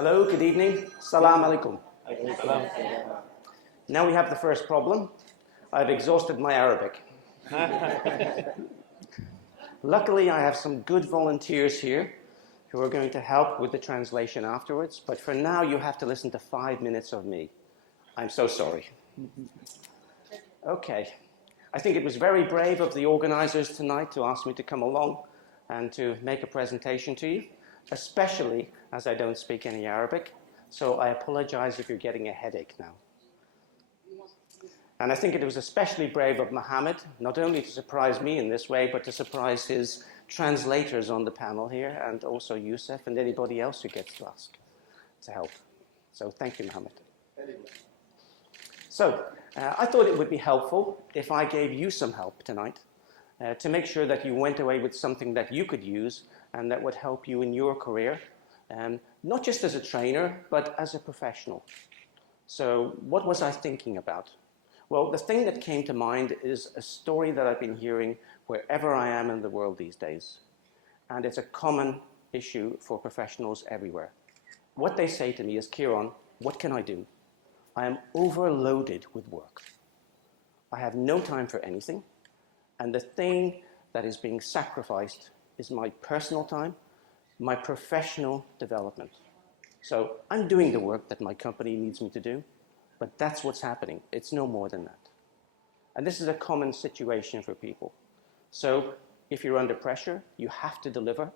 Hello, good evening. Salam alaikum. Now we have the first problem. I've exhausted my Arabic. Luckily, I have some good volunteers here who are going to help with the translation afterwards, but for now you have to listen to 5 minutes of me. I'm so sorry. Okay. I think it was very brave of the organizers tonight to ask me to come along and to make a presentation to you, especially as I don't speak any Arabic, so I apologize if you're getting a headache now. And I think it was especially brave of Mohammed, not only to surprise me in this way, but to surprise his translators on the panel here, and also Youssef and anybody else who gets to ask to help. So thank you, Mohammed. So I thought it would be helpful if I gave you some help tonight to make sure that you went away with something that you could use and that would help you in your career, not just as a trainer, but as a professional. So what was I thinking about? Well, the thing that came to mind is a story that I've been hearing wherever I am in the world these days. And it's a common issue for professionals everywhere. What they say to me is, Ciaran, what can I do? I am overloaded with work. I have no time for anything. And the thing that is being sacrificed is my personal time, my professional development. So I'm doing the work that my company needs me to do, but that's what's happening. It's no more than that. And this is a common situation for people. So if you're under pressure, you have to deliver.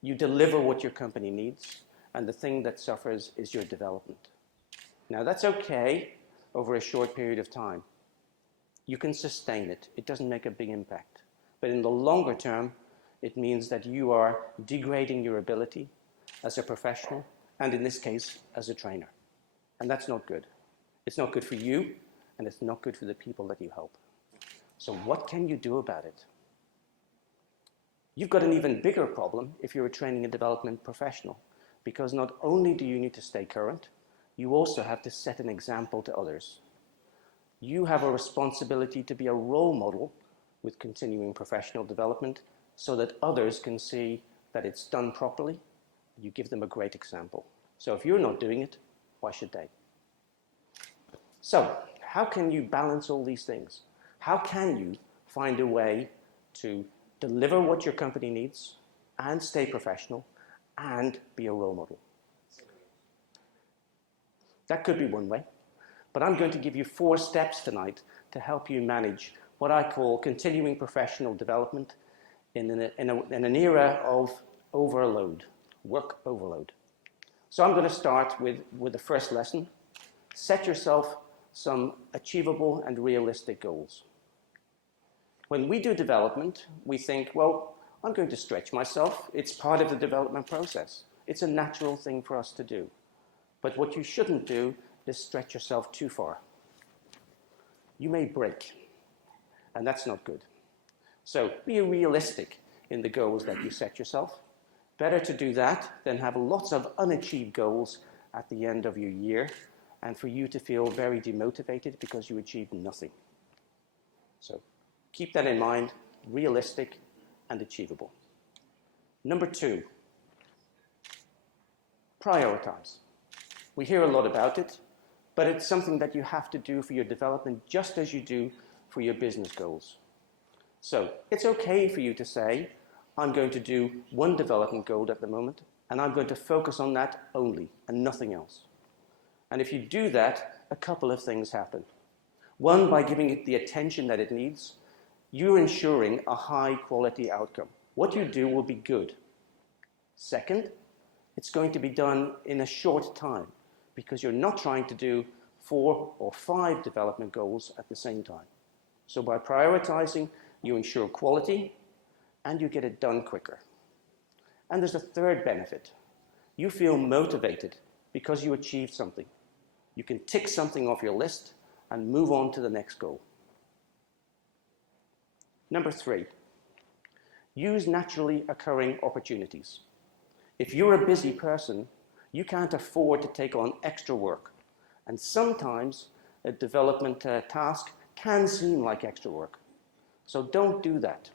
You deliver what your company needs, and the thing that suffers is your development. Now that's okay over a short period of time. You can sustain it. It doesn't make a big impact. But in the longer term, it means that you are degrading your ability as a professional, and in this case, as a trainer. And that's not good. It's not good for you, and it's not good for the people that you help. So what can you do about it? You've got an even bigger problem if you're a training and development professional, because not only do you need to stay current, you also have to set an example to others. You have a responsibility to be a role model with continuing professional development so that others can see that it's done properly. You give them a great example. So if you're not doing it, why should they? So how can you balance all these things? How can you find a way to deliver what your company needs and stay professional and be a role model? That could be one way, but I'm going to give you 4 steps tonight to help you manage what I call continuing professional development in an era of overload, work overload. So I'm going to start with the first lesson. Set yourself some achievable and realistic goals. When we do development, we think, well, I'm going to stretch myself. It's part of the development process. It's a natural thing for us to do. But what you shouldn't do is stretch yourself too far. You may break, and that's not good. So be realistic in the goals that you set yourself. Better to do that than have lots of unachieved goals at the end of your year and for you to feel very demotivated because you achieved nothing. So keep that in mind, realistic and achievable. Number 2, prioritize. We hear a lot about it, but it's something that you have to do for your development just as you do for your business goals. So it's okay for you to say, I'm going to do one development goal at the moment, and I'm going to focus on that only and nothing else. And if you do that, a couple of things happen. One, by giving it the attention that it needs, you're ensuring a high quality outcome. What you do will be good. Second, it's going to be done in a short time because you're not trying to do 4 or 5 development goals at the same time. So by prioritizing, you ensure quality and you get it done quicker. And there's a third benefit. You feel motivated because you achieved something. You can tick something off your list and move on to the next goal. Number 3, use naturally occurring opportunities. If you're a busy person, you can't afford to take on extra work. And sometimes a development task can seem like extra work. So don't do that.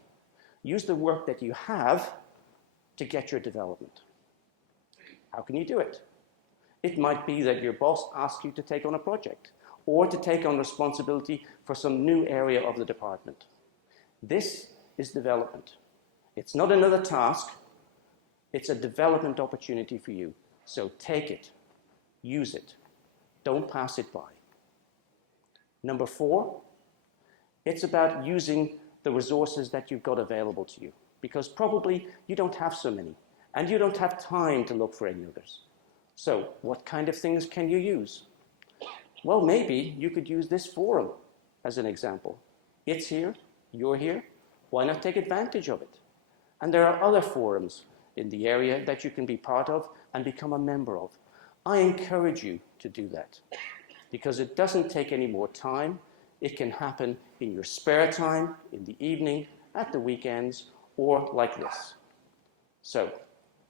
Use the work that you have to get your development. How can you do it? It might be that your boss asks you to take on a project or to take on responsibility for some new area of the department. This is development. It's not another task, it's a development opportunity for you. So take it, use it, don't pass it by. Number 4, it's about using the resources that you've got available to you, because probably you don't have so many, and you don't have time to look for any others. So what kind of things can you use? Well, maybe you could use this forum as an example. It's here, you're here, why not take advantage of it? And there are other forums in the area that you can be part of and become a member of. I encourage you to do that, because it doesn't take any more time. It can happen in your spare time, in the evening, at the weekends, or like this. So,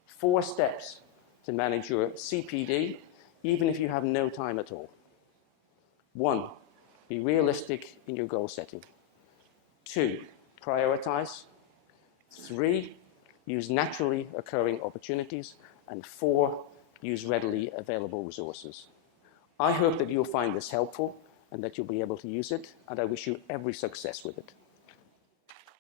4 steps to manage your CPD, even if you have no time at all. 1, be realistic in your goal setting. 2, prioritize. 3, use naturally occurring opportunities. And 4, use readily available resources. I hope that you'll find this helpful and that you'll be able to use it, and I wish you every success with it.